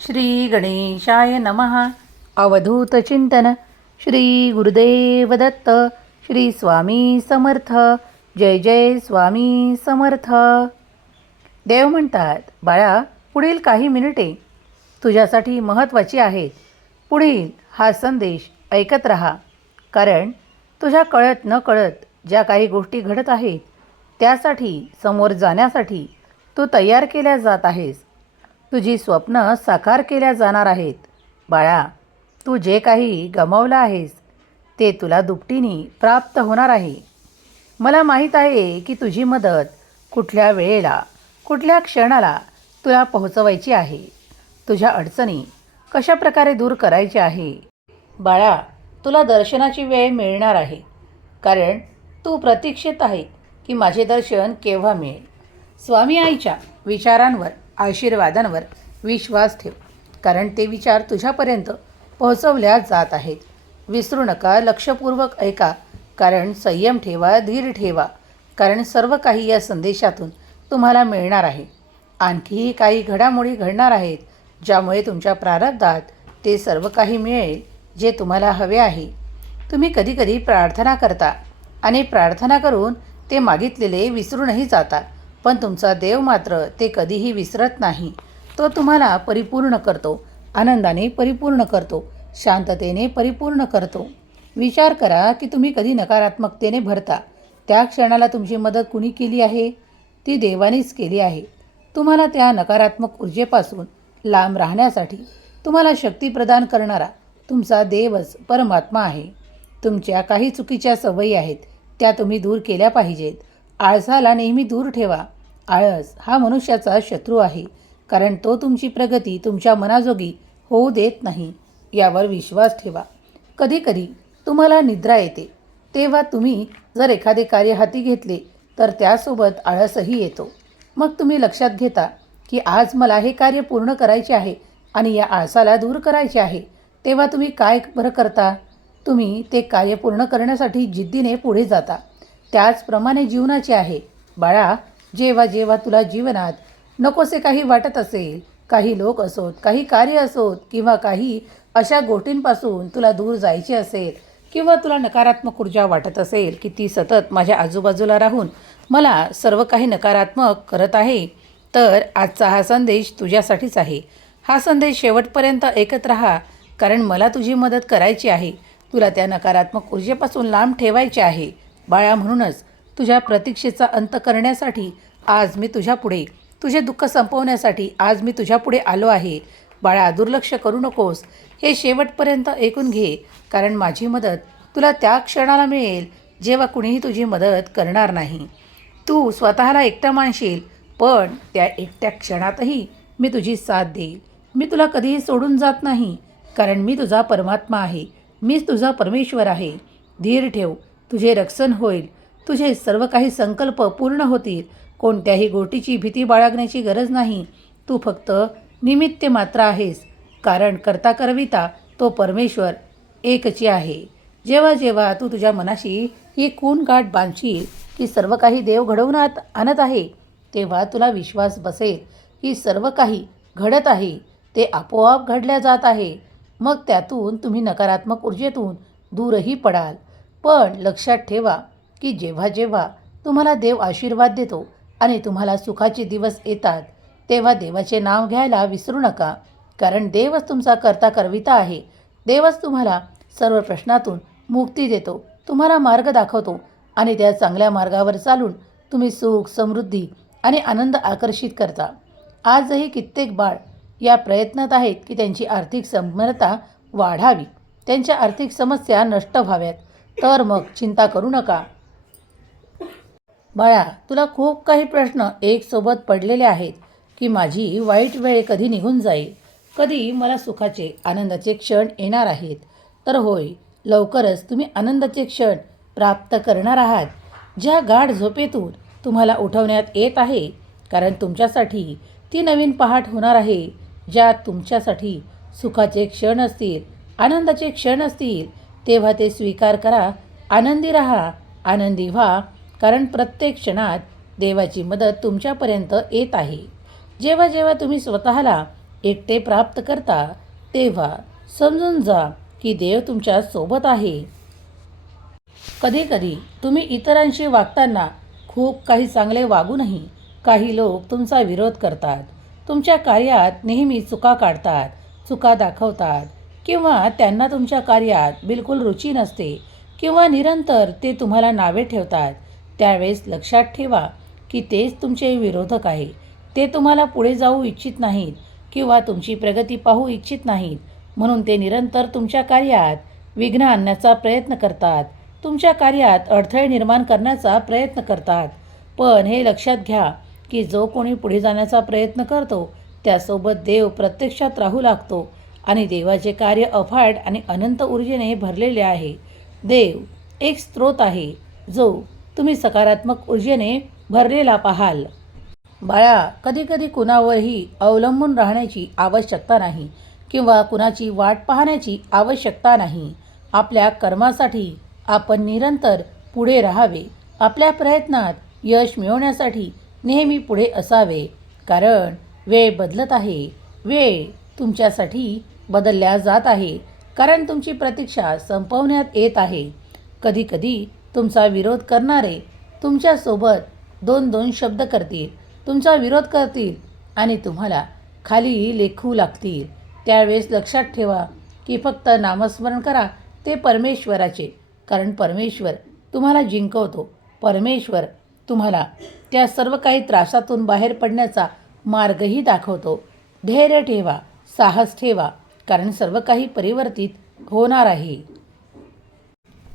श्री गणेशाय नमः अवधूतचिंतन श्री गुरुदेव दत्त। श्री स्वामी समर्थ। जय जय स्वामी समर्थ। देव म्हणतात बाळा पुढील काही मिनिटे तुझ्यासाठी महत्त्वाची आहेत. पुढील हा संदेश ऐकत राहा. कारण तुझ्या कळत न कळत ज्या काही गोष्टी घडत आहेत त्यासाठी समोर जाण्यासाठी तू तयार केल्या जात आहेस. तुझी स्वप्न साकार केल्या जाणार आहेत. बाळा तू जे काही गमावलं आहेस ते तुला दुपटीने प्राप्त होणार आहे. मला माहीत आहे की तुझी मदत कुठल्या वेळेला कुठल्या क्षणाला तुला पोहोचवायची आहे. तुझ्या अडचणी कशा प्रकारे दूर करायच्या आहे? बाळा तुला दर्शनाची वेळ मिळणार आहे. कारण तू प्रतीक्षेत आहे की माझे दर्शन केव्हा मिळेल? स्वामी आईच्या विचारांवर आशीर्वादांवर विश्वास ठेव. कारण ते विचार तुझ्यापर्यंत पोहोचवल्या जात आहेत. विसरू नका लक्षपूर्वक ऐका. कारण संयम ठेवा धीर ठेवा. कारण सर्व काही या संदेशातून तुम्हाला मिळणार आहे. आणखीही काही घडामोडी घडणार आहेत ज्यामुळे तुमच्या प्रारब्धात ते सर्व काही मिळेल जे तुम्हाला हवे आहे. तुम्ही कधीकधी प्रार्थना करता आणि प्रार्थना करून ते मागितलेले विसरूनही जाता. पण तुमचा देव मात्र ते कधीही विसरत नाही. तो तुम्हाला परिपूर्ण करतो आनंदाने परिपूर्ण करतो शांततेने परिपूर्ण करतो. विचार करा की तुम्ही कधी नकारात्मकतेने भरता. त्या क्षणाला तुमची मदत कुणी केली आहे? ती देवानेच केली आहे. तुम्हाला त्या नकारात्मक ऊर्जेपासून लांब राहण्यासाठी तुम्हाला शक्ती प्रदान करणारा तुमचा देवच परमात्मा आहे. तुमच्या काही चुकीच्या सवयी आहेत त्या तुम्ही दूर केल्या पाहिजेत. आळसाला नेहमी दूर ठेवा. आळस हा मनुष्याचा शत्रू आहे. कारण तो तुमची प्रगती तुमच्या मनाजोगी होऊ देत नाही यावर विश्वास ठेवा. कधीकधी तुम्हाला निद्रा येते. तेव्हा तुम्ही जर एखादे कार्य हाती घेतले तर त्यासोबत आळसही येतो. मग तुम्ही लक्षात घेता की आज मला हे कार्य पूर्ण करायचे आहे आणि या आळसाला दूर करायचे आहे. तेव्हा तुम्ही काय बरं करता? तुम्ही ते कार्य पूर्ण करण्यासाठी जिद्दीने पुढे जाता. त्याचप्रमाणे जीवनाचे आहे. बाळा जेव्हा जेव्हा तुला जीवनात नकोसे काही वाटत असेल काही लोक असोत काही कार्य असोत किंवा काही अशा गोष्टींपासून तुला दूर जायचे असेल किंवा तुला नकारात्मक ऊर्जा वाटत असेल की ती सतत माझ्या आजूबाजूला राहून मला सर्व काही नकारात्मक करत आहे तर आजचा हा संदेश तुझ्यासाठीच आहे. हा संदेश शेवटपर्यंत ऐकत राहा कारण मला तुझी मदत करायची आहे. तुला त्या नकारात्मक ऊर्जेपासून लांब ठेवायचे आहे. बाळा म्हणूनच तुझ्या प्रतीक्षेचा अंत करण्यासाठी आज मी तुझ्यापुढे तुझे दुःख संपवण्यासाठी आज मी तुझ्यापुढे आलो आहे. बाळा दुर्लक्ष करू नकोस. हे शेवटपर्यंत ऐकून घे कारण माझी मदत तुला त्या क्षणाला मिळेल जेव्हा कुणीही तुझी मदत करणार नाही. तू स्वतःला एकटा मानशील पण त्या एकट्या क्षणातही मी तुझी साथ देईल. मी तुला कधीही सोडून जात नाही कारण मी तुझा परमात्मा आहे. मीच तुझा परमेश्वर आहे. धीर ठेव. तुझे रक्षण होईल. तुझे सर्व काही संकल्प पूर्ण होतील. कोणत्याही गोष्टीची भीती बाळगण्याची गरज नाही. तू फक्त निमित्त मात्र आहेस. कारण करता करविता तो परमेश्वर एकची आहे. जेव्हा जेव्हा तू तुझ्या मनाशी ही खून गाठ बांधशील की सर्व काही देव घडवून आत आणत आहे तेव्हा तुला विश्वास बसेल की सर्व काही घडत आहे. ते आपोआप घडल्या जात आहे. मग त्यातून तुम्ही नकारात्मक ऊर्जेतून दूरही पडाल. पण लक्षात ठेवा की जेव्हा जेव्हा तुम्हाला देव आशीर्वाद देतो आणि तुम्हाला सुखाचे दिवस येतात तेव्हा देवाचे नाव घ्यायला विसरू नका. कारण देवच तुमचा करता करविता आहे. देवच तुम्हाला सर्व प्रश्नातून मुक्ती देतो तुम्हाला मार्ग दाखवतो आणि त्या चांगल्या मार्गावर चालून तुम्ही सुख समृद्धी आणि आनंद आकर्षित करता. आजही कित्येक बाळ या प्रयत्नात आहेत की त्यांची आर्थिक समर्थता वाढावी. त्यांच्या आर्थिक समस्या नष्ट व्हाव्यात. तर मग चिंता करू नका. बाळा तुला खूप काही प्रश्न एक सोबत पडलेले आहेत की माझी वाईट वेळ कधी निघून जाईल? कधी मला सुखाचे आनंदाचे क्षण येणार आहेत? तर होय लवकरच तुम्ही आनंदाचे क्षण प्राप्त करणार आहात. ज्या गाढ झोपेतून तुम्हाला उठवण्यात येत आहे कारण तुमच्यासाठी ती नवीन पहाट होणार आहे ज्यात तुमच्यासाठी सुखाचे क्षण असतील आनंदाचे क्षण असतील तेव्हा ते स्वीकार करा. आनंदी राहा आनंदी व्हा कारण प्रत्येक क्षणात देवाची मदत तुमच्यापर्यंत येत आहे. जेव्हा जेव्हा तुम्ही स्वतःला एकटे प्राप्त करता तेव्हा समजून जा की देव तुमच्यासोबत आहे. कधीकधी तुम्ही इतरांशी वागताना खूप काही चांगले वागूनही काही लोक तुमचा विरोध करतात. तुमच्या कार्यात नेहमी चुका काढतात चुका दाखवतात. किंवा त्यांना तुमच्या कार्यात बिलकुल रुची नसते किंवा निरंतर ते तुम्हाला नावे ठेवतात त्यावेळेस लक्षात ठेवा की तेच तुमचे विरोधक आहे. ते तुम्हाला पुढे जाऊ इच्छित नाहीत किंवा तुमची प्रगती पाहू इच्छित नाहीत. म्हणून ते निरंतर तुमच्या कार्यात विघ्न आणण्याचा प्रयत्न करतात. तुमच्या कार्यात अडथळे निर्माण करण्याचा प्रयत्न करतात. पण हे लक्षात घ्या की जो कोणी पुढे जाण्याचा प्रयत्न करतो त्यासोबत देव प्रत्यक्षात राहू लागतो आणि देवाचे कार्य अफाट आणि अनंत ऊर्जेने भरलेले आहे. देव एक स्रोत आहे जो तुम्ही सकारात्मक ऊर्जेने भरलेला पाहाल. बाळा कधीकधी कुणावरही अवलंबून राहण्याची आवश्यकता नाही किंवा कुणाची वाट पाहण्याची आवश्यकता नाही. आपल्या कर्मासाठी आपण निरंतर पुढे राहावे. आपल्या प्रयत्नात यश मिळवण्यासाठी नेहमी पुढे असावे. कारण वेळ बदलत आहे. वेळ तुमच्यासाठी बदलल्या जात आहे. कारण तुमची प्रतीक्षा संपवण्यात येत आहे. कधीकधी तुमचा विरोध करणारे तुमच्यासोबत दोन दोन शब्द करतील. तुमचा विरोध करतील आणि तुम्हाला खाली लेखू लागतील. त्यावेळेस लक्षात ठेवा की फक्त नामस्मरण करा ते परमेश्वराचे. कारण परमेश्वर तुम्हाला जिंकवतो. परमेश्वर तुम्हाला त्या सर्व काही त्रासातून बाहेर पडण्याचा मार्गही दाखवतो. धैर्य ठेवा साहस ठेवा. कारण सर्व काही परिवर्तित होणार आहे.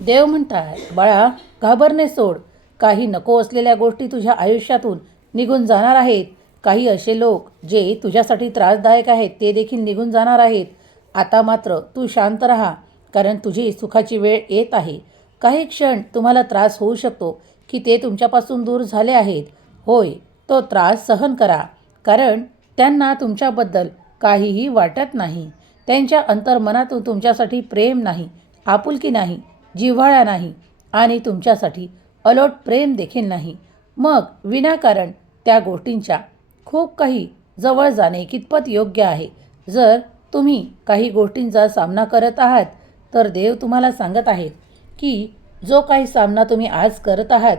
देव म्हणतात बाळा घाबरणे सोड. काही नको असलेल्या गोष्टी तुझ्या आयुष्यातून निघून जाणार आहेत. काही असे लोक जे तुझ्यासाठी त्रासदायक आहेत ते देखील निघून जाणार आहेत. आता मात्र तू शांत राहा कारण तुझी सुखाची वेळ येत आहे. काही क्षण तुम्हाला त्रास होऊ शकतो की ते तुमच्यापासून दूर झाले आहेत. होय तो त्रास सहन करा कारण त्यांना तुमच्याबद्दल काहीही वाटत नाही. त्यांच्या अंतर्मनातून तुमच्यासाठी प्रेम नाही आपुलकी नाही जिव्हाळा नाही आणि तुमच्यासाठी अलोट प्रेम देखील नाही. मग विनाकारण त्या गोष्टींच्या खूप काही जवळ जाणे कितपत योग्य आहे? जर तुम्ही काही गोष्टींचा सामना करत आहात तर देव तुम्हाला सांगत आहेत की जो काही सामना तुम्ही आज करत आहात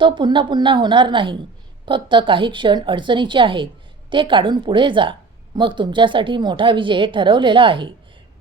तो पुन्हा पुन्हा होणार नाही. फक्त काही क्षण अडचणीचे आहेत ते काढून पुढे जा. मग तुमच्यासाठी मोठा विजय ठरवलेला आहे.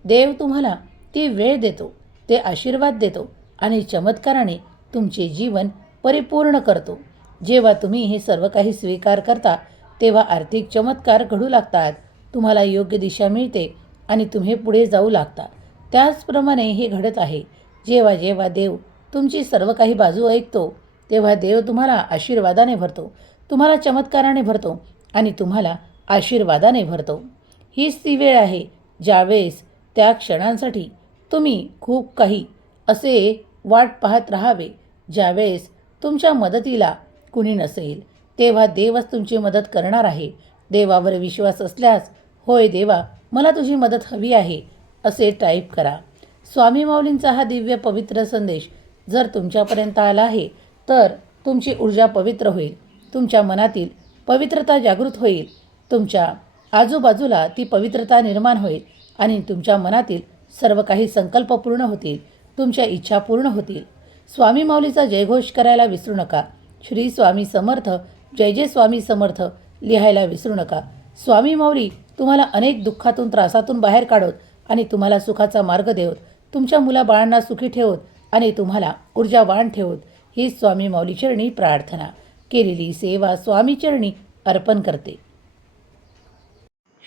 देव तुम्हाला ती वेळ देतो ते आशीर्वाद देतो आणि चमत्काराने तुमचे जीवन परिपूर्ण करतो. जेव्हा तुम्ही हे सर्व काही स्वीकार करता तेव्हा आर्थिक चमत्कार घडू लागतात. तुम्हाला योग्य दिशा मिळते आणि तुम्ही पुढे जाऊ लागता. त्याचप्रमाणे हे घडत आहे. जेव्हा जेव्हा देव तुमची सर्व काही बाजू ऐकतो तेव्हा देव तुम्हाला आशीर्वादाने भरतो तुम्हाला चमत्काराने भरतो आणि तुम्हाला आशीर्वादाने भरतो. हीच ती वेळ आहे ज्यावेळेस त्या क्षणांसाठी तुम्ही खूप काही असे वाट पाहत राहावे ज्यावेळेस तुमच्या मदतीला कुणी नसेल. तेव्हा देवच तुमची मदत करणार आहे. देवावर विश्वास असल्यास होय देवा मला तुझी मदत हवी आहे असे टाईप करा. स्वामी माऊलींचा हा दिव्य पवित्र संदेश जर तुमच्यापर्यंत आला आहे तर तुमची ऊर्जा पवित्र होईल. तुमच्या मनातील पवित्रता जागृत होईल. तुमच्या आजूबाजूला ती पवित्रता निर्माण होईल आणि तुमच्या मनातील सर्व काही संकल्प पूर्ण होतील तुमच्या इच्छा पूर्ण होतील. स्वामी माऊलीचा जयघोष करायला विसरू नका. श्री स्वामी समर्थ जय जय स्वामी समर्थ लिहायला विसरू नका. स्वामी माऊली तुम्हाला अनेक दुःखातून त्रासातून बाहेर काढोत आणि तुम्हाला सुखाचा मार्ग देवत. तुमच्या मुलाबाळांना सुखी ठेवत आणि तुम्हाला ऊर्जावान ठेवत. ही स्वामी माऊली चरणी प्रार्थना. केलेली सेवा स्वामी चरणी अर्पण करते.